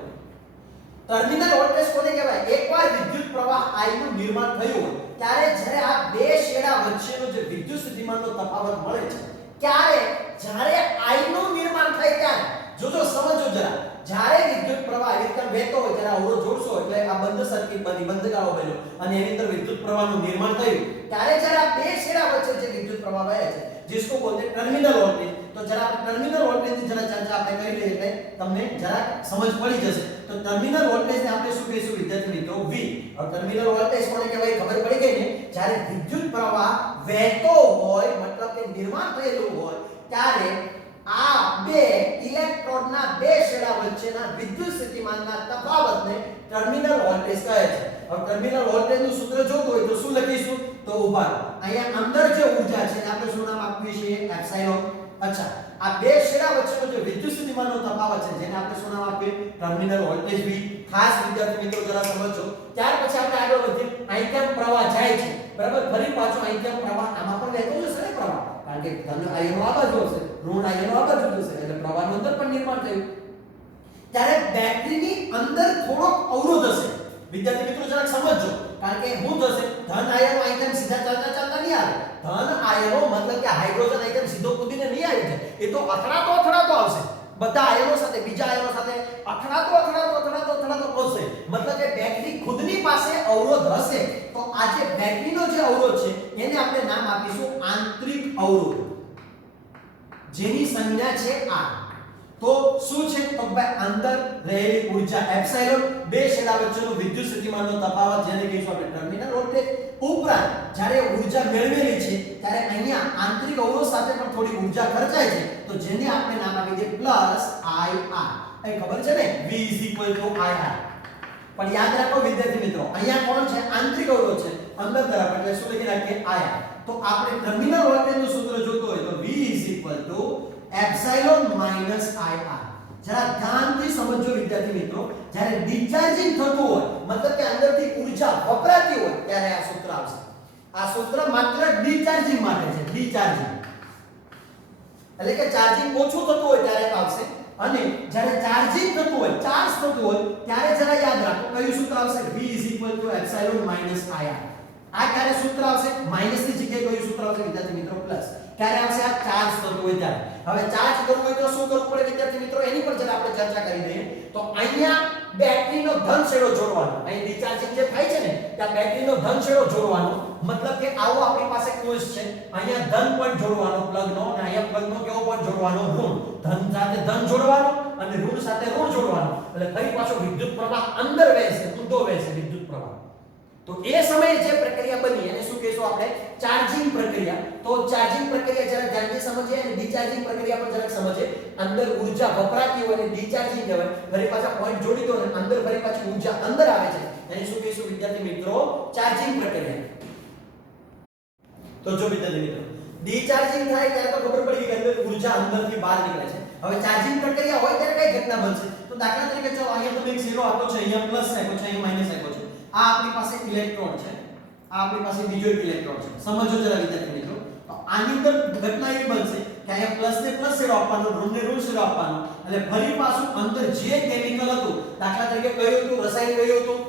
ટર્મિનલ વોલ્ટેજ કોને કહેવાય? એકવાર વિદ્યુત પ્રવાહ I નું નિર્માણ થયું ત્યારે જ્યારે આ બે છેડા વચ્ચેનો જે વિદ્યુત સ્થિતિમાનનો તફાવત મળે છે ત્યારે જ્યારે I નું નિર્માણ થાય ત્યારે જોજો સમજો જરા. જ્યારે વિદ્યુત પ્રવાહ આવી રીતે વહેતો હોય ત્યારે અવરોધ જોડશો એટલે આ બંધ સર્કિટ બની, બંધ ગાળો બન્યો અને એની અંદર વિદ્યુત પ્રવાહનું નિર્માણ થયું ત્યારે જ્યારે આ બે છેડા વચ્ચે જે વિદ્યુત પ્રવાહ વહે છે जिसको बोलते हैं टर्मिनल वोल्टेज. तो जरा टर्मिनल वोल्टेज ની જરા ચર્ચા આપણે કરી લઈએ એટલે તમને જરા સમજ પડી જશે. તો ટર્મિનલ વોલ્ટેજ ને આપણે શું કહીશું વિદ્યાર્થી મિત્રો? V. હવે ટર્મિનલ વોલ્ટેજ કોને કહેવાય ખબર પડી ગઈ ને? જ્યારે વિદ્યુત પ્રવાહ વહેતો હોય, મતલબ કે નિર્માણ થયેલું હોય ત્યારે આ બે ઇલેક્ટ્રોડના બે છેડા વચ્ચેના વિદ્યુત સ્થિતિમાનના તફાવતને ટર્મિનલ વોલ્ટેજ કહે છે. હવે ટર્મિનલ વોલ્ટેજનું સૂત્ર જોતું હોય તો શું લખીશું? તો ઉભા અહીંયા અંદર જે ઊર્જા છે આપણે શું નામ આપ્યું છે? એપ્સિલોન. અચ્છા, આ બે છેડા વચ્ચેનો જે વિદ્યુત સ્થિતિમાનનો તફાવત છે જેને આપણે શું નામ આપીએ? Terminal voltage V. ખાસ વિદ્યાર્થી મિત્રો જરા સમજો. ત્યાર પછી આપણે આગળ વધીએ. અહીં કેમ પ્રવાહ જાય છે, બરાબર? ફરી પાછો અહીં કેમ પ્રવાહ આમાં પણ વહેતો જશે ને પ્રવાહ, કારણ કે ધન આયનો આ બાજુ હશે, ઋણ આયનો આ બાજુ હશે એટલે પ્રવાહનું અંદર પણ નિર્માણ થયું. ત્યારે બેટરીની અંદર થોડોક અવરોધ હશે. વિદ્યાર્થી મિત્રો જરાક સમજજો, કારણ કે શું થશે, ધન આયનો આઈટમ સીધા ચાલતા ચાલતા નહીં આવે. ધન આયનો મતલબ કે હાઇડ્રોજન આઈટમ સીધો કૂદીને નહીં આવી જાય, એ તો અથડાતો આવશે. બધા આયનો સાથે બીજા આયનો સાથે અથડાતો પહોંચશે. મતલબ કે બેટરી ખુદની પાસે અવરોધ હશે. તો આ જે બેટરીનો જે અવરોધ છે એને આપણે નામ આપીશું આંતરિક અવરોધ, જેની સંજ્ઞા છે R. તો શું છે, તો ભાઈ અંદર રહેલી ઊર્જા એપ્સિલોન, બે છેડા વચ્ચેનો વિદ્યુત સ્થિતિમાનનો તફાવત, જેને કહીશું આપણે ટર્મિનલ વોલ્ટેજ. ઉપરાંત જ્યારે ઊર્જા મેળવેલી છે ત્યારે અહીંયા આંતરિક અવરોધ સાથે પણ થોડી ઊર્જા ખર્ચાય છે, તો જેને આપણે નામ આપી દઈએ પ્લસ IR. એ ખબર છે ને, V IR. પણ યાદ રાખો વિદ્યાર્થી મિત્રો, અહીંયા કોણ છે, આંતરિક અવરોધ છે, અંદર તરફ, એટલે શું લખી નાખીએ IR. તો આપણે ટર્મિનલ વોલ્ટેજનું સૂત્ર જોતો હોય તો V એપ્સિલોન માઈનસ IR. જરા ધ્યાનથી સમજો વિદ્યાર્થી મિત્રો, જ્યારે ડિસ્ચાર્જિંગ થતું હોય, મતલબ કે અંદરથી ઊર્જા વપરાતી હોય, ત્યારે આ સૂત્ર આવશે. આ સૂત્ર માત્ર ડિસ્ચાર્જિંગ માટે છે, ડિસ્ચાર્જિંગ એટલે કે ચાર્જિંગ ઓછું થતું હોય ત્યારે આવશે. અને જ્યારે ચાર્જિંગ થતું હોય, ચાર્જ થતું હોય, ત્યારે જરા યાદ રાખો કયું સૂત્ર આવશે, V એપ્સિલોન માઈનસ IR. આ ક્યારે સૂત્ર આવશે, માઈનસ ની જગ્યાએ કયું સૂત્ર આવશે વિદ્યાર્થી મિત્રો, પ્લસ. ક્યારે આવશે, આ ચાર્જ થતું હોય ત્યારે. હવે ચાર્જ કરવું હોય તો શું કરવું પડે વિદ્યાર્થી મિત્રો, એની પર જરા આપણે ચર્ચા કરી દઈએ. તો અહીંયા બેટરીનો ધન છેડો જોડવાનો, અહીં ડિસ્ચાર્જિંગ જે થાય છે ને ત્યાં બેટરીનો ધન છેડો જોડવાનો. મતલબ કે આવો આપણી પાસે કોષ છે, અહીંયા ધન પોઈન્ટ જોડવાનો પ્લગનો, અને અહીંયા પ્લગનો કેવો પોઈન્ટ જોડવાનો, ઋણ. ધન સાથે ધન જોડવાનો અને ઋણ સાથે ઋણ જોડવાનો, એટલે ફરી પાછો વિદ્યુત પ્રવાહ અંદર વહેશે, ઊંધો વહેશે વિદ્યુત પ્રવાહ. તો એ સમયે જે પ્રક્રિયા બની એને શું કહીશું આપણે, ચાર્જિંગ પ્રક્રિયા. તો ચાર્જિંગ પ્રક્રિયા જરા ધ્યાનથી સમજીએ અને ડિસ્ચાર્જિંગ પ્રક્રિયા પણ જરાક સમજીએ. અંદર ઊર્જા વપરાતી હોય અને ડિસ્ચાર્જિંગ કહેવાય. ફરી પાછા પોઈન્ટ જોડી દો અને અંદર ફરી પાછી ઊર્જા અંદર આવે છે, એને શું કહીશું વિદ્યાર્થી મિત્રો, ચાર્જિંગ પ્રક્રિયા. તો જો વિદ્યાર્થી મિત્રો, ડિસ્ચાર્જિંગ થાય ત્યારે તો ખબર પડી કે અંદર ઊર્જા અંદરથી બહાર નીકળે છે. હવે ચાર્જિંગ પ્રક્રિયા હોય ત્યારે કઈ ઘટના બનશે, તો દાખલા તરીકે ચાલો અહીંયા તમે એક ઝીરો આપ્યો છે, અહીંયા પ્લસ આપ્યો છે, અહીંયા માઈનસ આપ્યો છે. આ આપણી પાસે ઇલેક્ટ્રોન છે, આ આપણી પાસે બીજો એક ઇલેક્ટ્રોન છે. સમજો જરા વિદ્યાર્થી મિત્રો, તો આની અંદર ઘટના એ બનશે કે અહીંયા પ્લસ ને પ્લસ છેડો આપવાનો, ઋણ ને ઋણ છેડો આપવાનો, એટલે ફરી પાછું અંદર જે કેમિકલ હતું, દાખલા તરીકે કયું હતું, રસાયણ કયું હતું,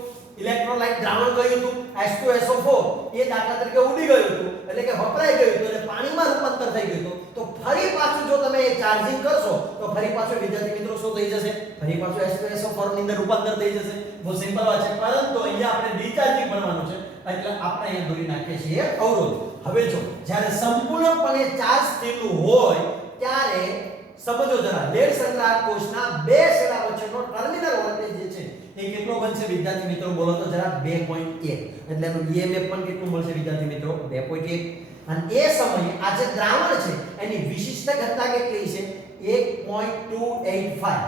ઇલેક્ટ્રોલાઇટ દ્રાવણ કયું હતું, H2SO4, એ દાખલા તરીકે ઉડી ગયું હતું, એટલે કે વપરાઈ ગયું હતું, એટલે પાણીમાં રૂપાંતર થઈ ગયું હતું. તો ફરી પાછું જો તમે એ ચાર્જિંગ કરશો તો ફરી પાછું વિદ્યાર્થી મિત્રો શું થઈ જશે, ફરી પાછું H2SO4 ની અંદર રૂપાંતર થઈ જશે. બહુ સિમ્પલ વાત છે, પરંતુ અહીંયા આપણે ડિસ્ચાર્જિંગ ભણવાનું છે, એટલે આપણે અહીંયા દોરી નાખીએ છીએ અવરોધ. હવે જો જ્યારે સંપૂર્ણપણે ચાર્જ થયેલું હોય ત્યારે સમજો જરા, લેડ સંગ્રાહક કોષના બે છેડા વચ્ચેનો ટર્મિનલ વોલ્ટેજ જે છે એ કેટલો બનશે વિદ્યાર્થી મિત્રો, બોલો તો જરા, 2.1. એટલે એનું EMF પણ કેટલું મળશે વિદ્યાર્થી મિત્રો, 2.1. અને એ સમયે આ જે દ્રાવણ છે એની વિશિષ્ટ ઘનતા કેટલી છે, 1.285.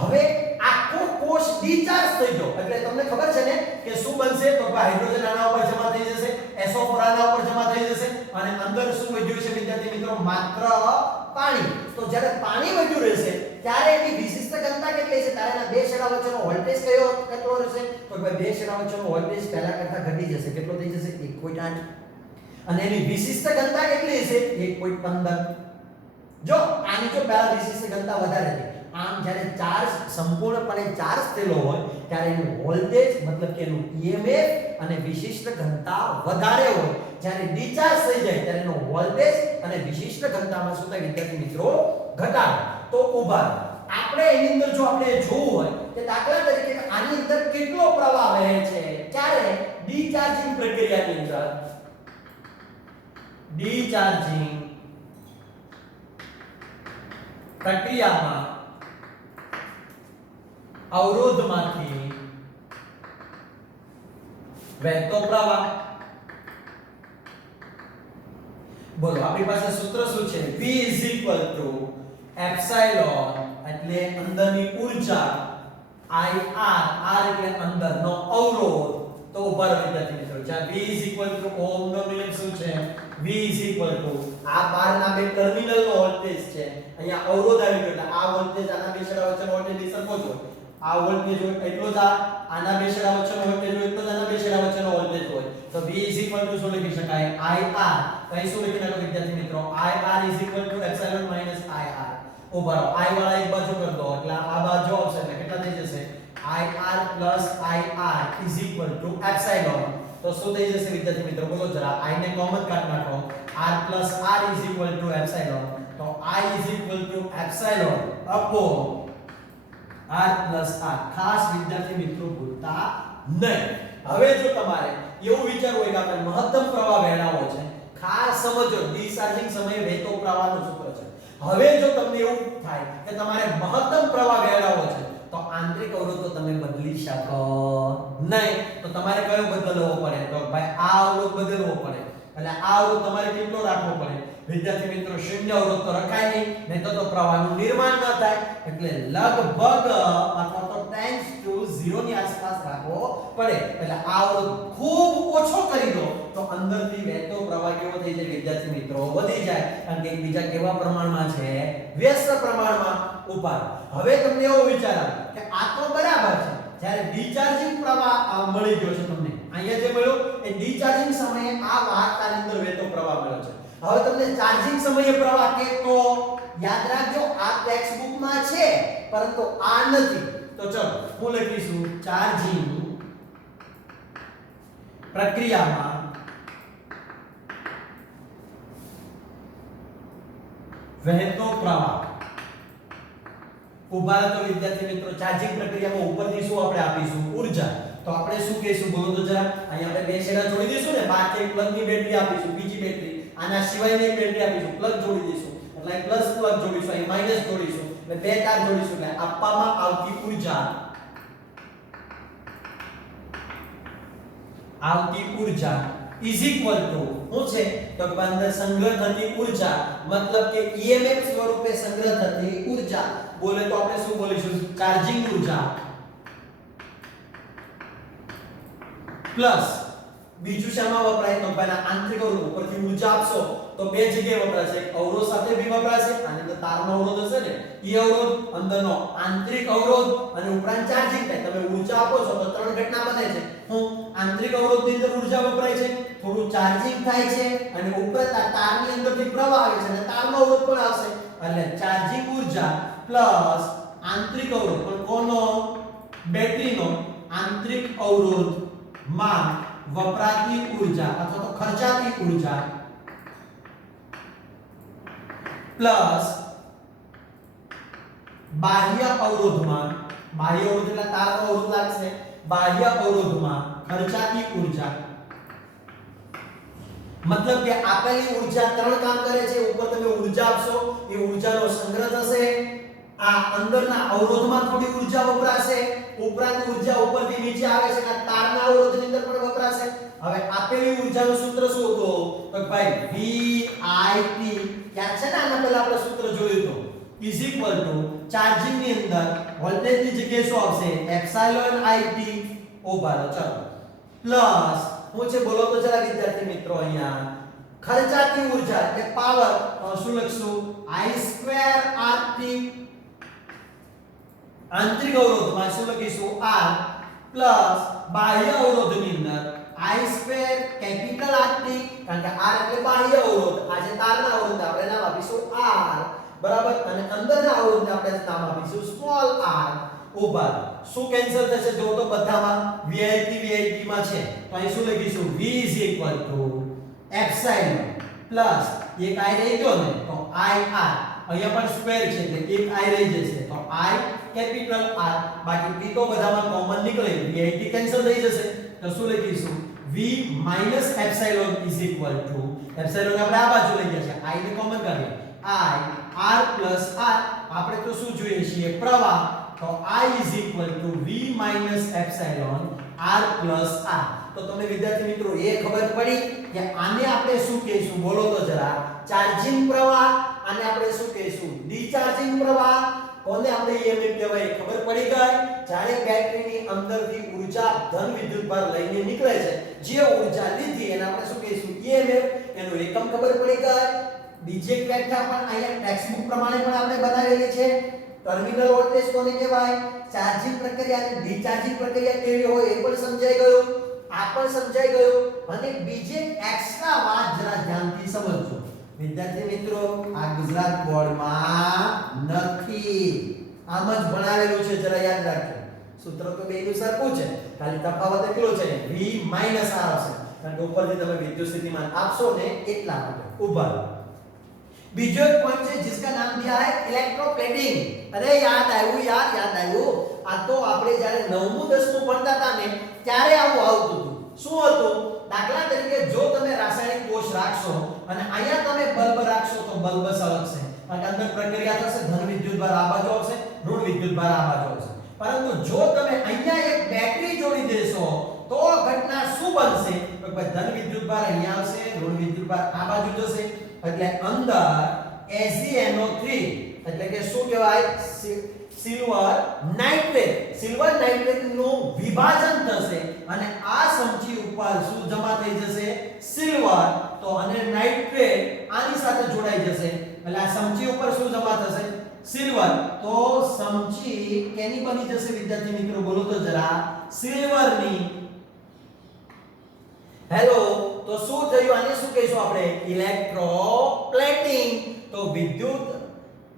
હવે આખો કોષ ડિસ્ચાર્જ થઈ ગયો, એટલે તમને ખબર છે ને કે શું બનશે, તો હાઇડ્રોજન આના ઉપર જમા થઈ જશે, SO4 આના ઉપર જમા થઈ જશે, અને અંદર શું વધ્યું છે વિદ્યાર્થી મિત્રો, માત્ર પાણી. તો જ્યારે પાણી વધ્યું રહેશે ત્યારે એની વિશિષ્ટ ઘનતા કેટલી છે, ત્યારે એના બે છેડા વચ્ચેનો વોલ્ટેજ કેટલો રહેશે, તો ભાઈ બે છેડા વચ્ચેનો વોલ્ટેજ પહેલા કરતા ઘટી જશે, કેટલો થઈ જશે, 1.8. અને એની વિશિષ્ટ ઘનતા કેટલી છે, 1.15. જો આની જો પહેલા વિશિષ્ટ ઘનતા વધારે હતી, આમ જ્યારે ચાર્જ સંપૂર્ણપણે ચાર્જ થયેલો હોય ત્યારે એનું વોલ્ટેજ મતલબ કે એનું EMF અને વિશિષ્ટ ઘનતા વધારે હોય, જ્યારે ડિસ્ચાર્જ થઈ જાય ત્યારે એનો વોલ્ટેજ અને વિશિષ્ટ ઘનતામાં શું થાય વિદ્યાર્થી મિત્રો, ઘટાડો. તો ઉભા આપણે એની અંદર જો આપણે જોવું હોય કે દાખલા તરીકે આની અંદર કેટલો પ્રવાહ વહે છે, ત્યારે ડિસ્ચાર્જિંગ પ્રક્રિયાની અંદર ડિસ્ચાર્જિંગ પ્રક્રિયામાં અવરોધમાંથી વહેતો પ્રવાહ, બોલો આપણી પાસે સૂત્ર શું છે, V એપ્સિલોન એટલે અંદરની ઊર્જા, IR, R એટલે અંદરનો અવરોધ. તો ઉપર વિદ્યાર્થી મિત્રો, જ્યાં V ઓહ્મનો નિયમ શું છે, V આ બારના બે ટર્મિનલનો વોલ્ટેજ છે, અહીંયા અવરોધ આવી ગયો, એટલે આ વોલ્ટેજ આના બે છેડા વચ્ચેનો વોલ્ટેજ સરખો જ હોય, આ વોલ્ટેજ હોય એટલો જ આના બે છેડા વચ્ચેનો વોલ્ટેજ હોય એટલો જ આના બે છેડા વચ્ચેનો વોલ્ટેજ હોય. તો V શું લખી શકાય, IR. કઈ શું લખી નાખો વિદ્યાર્થી મિત્રો, IR એપ્સિલોન માઈનસ IR. ઉભા રહો, I વાળા એક બાજુ કર દો, એટલે આ બાજુ આવશે, એટલે કેટલા થઈ જશે, એપ્સિલોન તો શું થઈ જશે વિદ્યાર્થી મિત્રો બોલો જરા i ને કોમન કાઢ નાખો r એપ્સિલોન તો i એપ્સિલોન upon r ખાસ વિદ્યાર્થી મિત્રો ભૂલતા નહીં હવે જો તમારે એવું વિચારવું હોય કે આપણે મહત્તમ પ્રવાહ વહેણાવો છે ખાસ સમજો ડિસ્ચાર્જિંગ સમયે વહેતો પ્રવાહનું સૂત્ર છે હવે જો તમને એવું થાય કે તમારે મહત્તમ પ્રવાહ વહેણાવો છે તો આંતરિક અવરોધ તો તમે બદલી શકો નહીં તો તમારે કયો બદલવો પડે તો ભાઈ આ અવરોધ બદલવો પડે એટલે આ અવરોધ તમારે કેટલો રાખવો પડે વિદ્યાર્થી મિત્રો શૂન્ય અવરોધ તો રખાય નહીં તો પ્રવાહનું નિર્માણ ન થાય એટલે લગભગ અથવા તો ટેન્ડ્સ ટુ 0 ની આસપાસ રાખવો પડે એટલે આ અવરોધ ખૂબ ઓછો કરી દો તો અંદરથી વહેતો પ્રવાહ કેવો થઈ જાય વિદ્યાર્થી મિત્રો વધી જાય કારણ કે એકબીજા કેવા પ્રમાણમાં છે વ્યસ્ત પ્રમાણમાં ઉભા હવે તમને એવો વિચાર આવે કે આ તો બરાબર છે જ્યારે ડિસ્ચાર્જિંગ પ્રવાહ મળી ગયો છે તમને અહીંયા જે મળ્યો એ ડિસ્ચાર્જિંગ સમયે આ વાહકતાની અંદર વહેતો પ્રવાહ મળ્યો છે હવે તમને ચાર્જિંગ સમયે પ્રવાહ કે તો યાદ રાખજો આ ટેક્સ્ટ બુકમાં છે પરંતુ આ નથી તો ચલો હું લખીશું ચાર્જિંગ પ્રક્રિયામાં વહેતો પ્રવાહ ઉભા તો વિદ્યાર્થી મિત્રો ચાર્જિંગ પ્રક્રિયામાં ઉપરથી શું આપણે આપીશું ઊર્જા તો આપણે શું કહીશું બોલો તો જરા અહીંયા આપણે બે છેડા જોડી દઈશું ને બાર એક પ્લગની બેટરી આપીશું બીજી બેટરી આના સિવાયની બેટરી આપીશું પ્લગ જોડી દઈશું એટલે પ્લસ પ્લગ જોડીશું અહીં માઈનસ જોડીશું એટલે બે તાર જોડીશું એટલે આપવામાં આવતી ઊર્જા ઇઝ ઇક્વલ ટુ શું છે તો કે અંદર સંગ્રહ થતી ઊર્જા મતલબ કે EMF સ્વરૂપે સંગ્રહ થતી ઊર્જા બોલે તો આપણે શું બોલીશું ચાર્જિંગ ઊર્જા પ્લસ બીજું શામાં વપરાય તો પહેલા આંતરિક અવરોધ ઉપરથી ઊર્જા આપશો તો બે જગ્યાએ વપરાશે એક અવરોધ સાથે બી વપરાશે અને અંદર તારનો અવરોધ હશે ને એ અવરોધ અંદરનો આંતરિક અવરોધ અને ઉપરાંત ચાર્જિંગ થાય તમે ઊર્જા આપો છો તો ત્રણ ઘટના બને છે હું આંતરિક અવરોધની અંદર ઊર્જા વપરાય છે થોડું ચાર્જિંગ થાય છે અને ઉપરાંત આ તારની અંદરથી પ્રવાહ આવે છે અને તારનો અવરોધ પણ આવશે એટલે ચાર્જિંગ ઊર્જા પ્લસ આંતરિક અવરોધ પણ કોનો બેટરીનો આંતરિક અવરોધ માં વપરાતી ઊર્જા અથવા તો ખર્ચાતી ઊર્જા પ્લસ બાહ્ય અવરોધમાં બાહ્ય અવરોધ એટલે તારનો અવરોધ લાગશે બાહ્ય અવરોધમાં ખર્ચાતી ઊર્જા મતલબ કે આપેલી ઊર્જા ત્રણ કામ કરે છે ઉપર તમે ઊર્જા આપશો એ ઊર્જાનો સંગ્રહ થશે આ અંદરના અવરોધમાં થોડી ઊર્જા વપરાશે ઉપરાંત ઊર્જા ઉપરથી નીચે આવે છે આ તારના અવરોધની અંદર પણ વપરાશે હવે આપેલી ઊર્જાનું સૂત્ર શું હતું તો ભાઈ VIT યાદ છે ને આના પહેલા આપણે સૂત્ર જોયું હતું ઇઝ ઇક્વલ ટુ ચાર્જિંગ ની અંદર વોલ્ટેજની જગ્યાએ શું આવશે એપ્સિલોન IT ઓભારો ચલો પ્લસ હું છે બોલો તો જરા વિદ્યાર્થી મિત્રો અહીંયા ખર્ચાતી ઊર્જા એટલે પાવર શું લખશું I2RT આંતરિક અવરોધમાં શું લખીશું R પ્લસ બાહ્ય અવરોધની અંદર I2 કેપિટલ RT કારણ કે R એટલે બાહ્ય અવરોધ આ જે તારના અવરોધ આપણે નામ આપીશું R બરાબર અને અંદરના અવરોધને આપણે નામ આપીશું સ્મોલ r ઓવર શું કેન્સલ થશે જો તો બધામાં VIT માં છે તો અહીં શું લખીશું V એપ્સિલોન પ્લસ એક i રહી ગયો ને તો IR અહીંયા પણ સ્ક્વેર છે એટલે એક i રહી જશે તો I કેપિટલ R બાકી p તો બધામાં કોમન નીકળે VIT કેન્સલ થઈ જશે તો શું લખીશું V એપ્સિલોન એપ્સિલોન આપણે આ બાજુ લઈ ગયા છે i ને કોમન કાઢીએ I R પ્લસ R આપણે તો શું જોઈએ છીએ પ્રવાહ તો I V epsilon R plus R તો તમને વિદ્યાર્થી મિત્રો એ ખબર પડી કે આને આપણે શું કહીશું બોલો તો જરા ચાર્જિંગ પ્રવાહ આને આપણે શું કહીશું ડિસ્ચાર્જિંગ પ્રવાહ કોને આપણે EMF કહેવાય ખબર પડી ગઈ જ્યારે બેટરીની અંદરથી ઊર્જા ધન વિદ્યુતભાર લઈને નીકળે છે જે ઊર્જા લીધી એને આપણે શું કહીશું EMF એનો એકમ ખબર પડી ગઈ બીજી એક વ્યાખ્યા પણ અહીંયા ટેક્સ્ટ બુક પ્રમાણે પણ આપણે બનાવેલી છે ટર્મિનલ વોલ્ટેજ કોને કહેવાય ચાર્જિંગ પ્રક્રિયા અને ડિસ્ચાર્જિંગ પ્રક્રિયા કેવી હોય એ પણ સમજાઈ ગયું આ પણ સમજાઈ ગયું અને બીજી એક્સ્ટ્રા વાત જરા ધ્યાનથી સમજજો વિદ્યાર્થી મિત્રો આ ગુજરાત બોર્ડમાં નથી આમ જ ભણાવેલું છે જરા યાદ રાખજો સૂત્ર તો બેયનું સરખું છે, ખાલી તફાવત એટલો છે V - R આવશે, કારણ કે ઉપરથી તમે વિદ્યુત સ્થિતિમાન આપશો ને એટલા માટે. ઉભા રહો. બીજો એક પોઈન્ટ છે जिसका नाम दिया है इलेक्ट्रोप्लेटिंग. अरे याद આવ્યું યાર, યાદ આવ્યું. આ તો આપણે જ્યારે 9મું 10મું ભણતા હતા ને ત્યારે આવું આવતું હતું. શું હતું? દાખલા તરીકે જો તમે રાસાયણિક કોષ રાખશો અને અહીંયા તમે બલ્બ રાખશો તો બલ્બ સળગશે, અને અંદર પ્રક્રિયા થશે, ધન વિદ્યુતભાર આ બાજુ આવશે, ઋણ વિદ્યુતભાર આ બાજુ આવશે. પરંતુ જો તમે અહીંયા એક બેટરી જોડી દેશો તો ઘટના શું બનશે? તો ભાઈ ધન વિદ્યુતભાર અહીંયા આવશે, ઋણ વિદ્યુતભાર આ બાજુ જશે, એટલે અંદર AgNO3 એટલે કે શું કહેવાય? સિલ્વર નાઇટ્રેટ નું વિભાજન થશે અને આ સમજી ઉપર શું જમા થઈ જશે? સિલ્વર. તો અને નાઇટ્રેટ આની સાથે જોડાઈ જશે, એટલે આ સમજી ઉપર શું જમા થશે? સિલ્વર. તો સમજી કેની બની જશે વિદ્યાર્થી મિત્રો? બોલો તો જરા. સિલ્વરની. હેલો, તો શું થયું? આને શું કહીશું આપણે? ઇલેક્ટ્રોપ્લેટિંગ. તો વિદ્યુત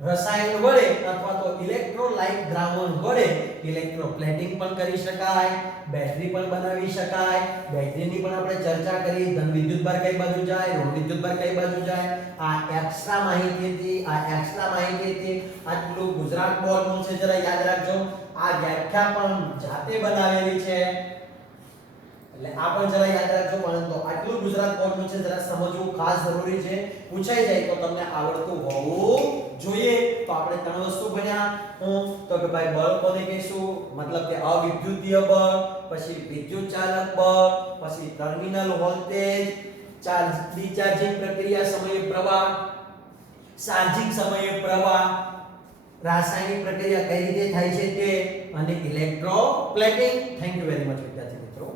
રસાયણ વડે અથવા તો ઇલેક્ટ્રોલાઇટ દ્રાવણ વડે ઇલેક્ટ્રોપ્લેટિંગ પણ કરી શકાય, બેટરી પણ બનાવી શકાય. બેટરીની પણ આપણે ચર્ચા કરી, ધન વિદ્યુતભાર કઈ બાજુ જાય, ઋણ વિદ્યુતભાર કઈ બાજુ જાય. આ એક્સ્ટ્રા માહિતી હતી. આટલું ગુજરાત બોર્ડનું છે, જરા યાદ રાખજો. આ વ્યાખ્યા પણ જાતે બનાવેલી છે, એટલે આ પણ જરા યાદ રાખજો. પરંતુ આટલું ગુજરાત બોર્ડનું છે, જરા સમજવું ખાસ જરૂરી છે. પૂછાઈ જાય તો તમને આવડતું હોવું જોઈએ. તો આપણે ત્રણ વસ્તુ ભણ્યા. તો કે ભાઈ બળ કોને કહીશું? મતલબ કે અવિદ્યુતીય બળ, પછી વિદ્યુત ચાલક બળ, પછી ટર્મિનલ વોલ્ટેજ, ચાર્જ ડિસ્ચાર્જિંગ પ્રક્રિયા સમયે પ્રવાહ, ચાર્જિંગ સમયે પ્રવાહ, રાસાયણિક પ્રક્રિયા કઈ રીતે થાય છે તે, અને electroplating. Thank you very much વિદ્યાર્થી મિત્રો.